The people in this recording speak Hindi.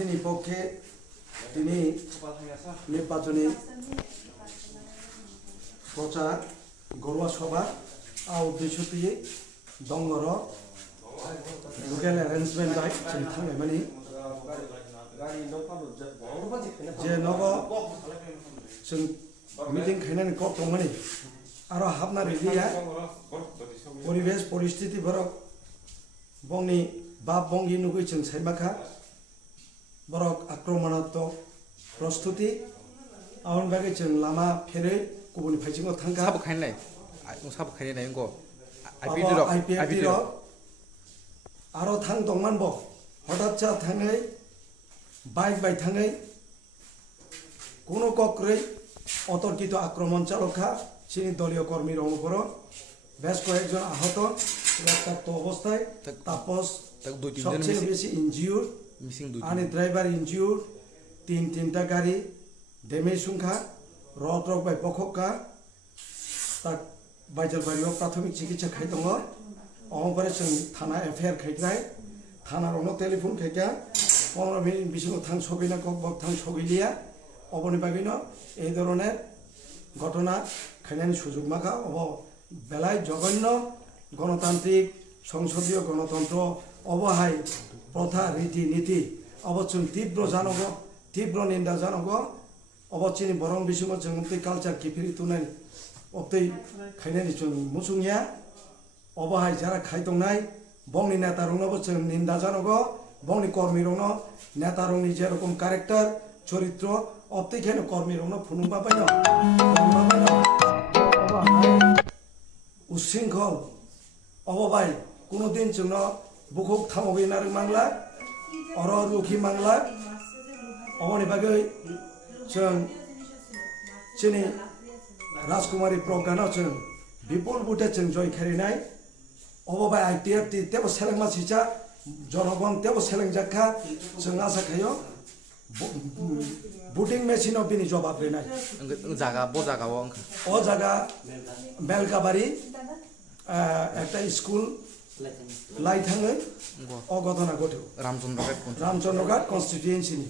প্রার্থীর পক্ষে তিনি নির্বাচনী প্রচার গড়ুয়া সভা উদ্দেশ্য দিয়ে দঙ্গর লোকেল एरेंजमेंट बाय जों थांनाय माने जे नग जों मिटिं खायनानै कप दं माने आरो हाबना रेलिया परिवेश परिस्थितिफोराव बंनि बाप बंगि नुगै जों सायमाखा बरक आक्रमणात्मक प्रस्तुति आउन बागै जों लामा फेरै गुबुन फाइथिङाव थांगा साबो खायनाय नंगौ आइपिएफडि आरो थां दंमान बो हठाৎ जा थाङै बाइक बाय थाङै কোনো কক্রে অতর্কিত আক্রমণ চালকা চিনি দলীয় কর্মী রংপুর বেশ কয়েকজন আহত রক্তাক্ত অবস্থায় তাপস সবচেয়ে বেশি ইনজিউর আনি ড্রাইভার ইনজিউর তিনটা গাড়ি ডেমেজ সংখ্যা রক বাই পক্ষকা তা বাইজালবাড়িयाव প্রাথমিক চিকিৎসা খাই দङ অহংপারে जों थाना एफआईआर खायद्राय थाना रंनो टेलिफोन खायगा 15 मिनिट बिसिङाव थां सगैना ककबक थां सगैलिया अबनि बागैनो এই ধরনের ঘটনা খাইনানি সুযোগ মাখা অব বেলায় জঘন্য গণতান্ত্রিক সংসদীয় গণতন্ত্র অবহাই প্রথা রীতি নীতি অবচন তীব্র জানব তীব্র নিন্দা জানব অবচিনি বরং বিসিङाव जों কালচার কিফিরি তুনাय অবतै खायनानि जों मुसुंया अबहाय जरा खायदंनाय बंनि नेता रंनोबो जों निंदा जानांगौ बंनि कर्मी रंनो नेता रंनि जेरकम कैरेक्टर चरित्र अबतेखेनो कर्मी रंनो फुनुंबा बायनो उसिंखल अबबाय कोनो दिन जोंनो बुखुक थामोगै नारं मांला अर रुखि मांला अबनि बागै जों चिनि राजकुमारी प्रज्ञानो जों विपुल बुटे जों जय खारिनाय अबबाय आइटिएफ तेबो सेलेंमा सिचा जनगण तेबो सेलेंजाखा जों आसा खायो भोटिं मेशिनाव बिनि जवाब रेनाय जागा बो जागाव ओ जागा बेलगाबारि একটা স্কুল লাই थाङै अ घटना घट्यो रामचन्द्रघाट कन्स्टिट्युएन्सिनि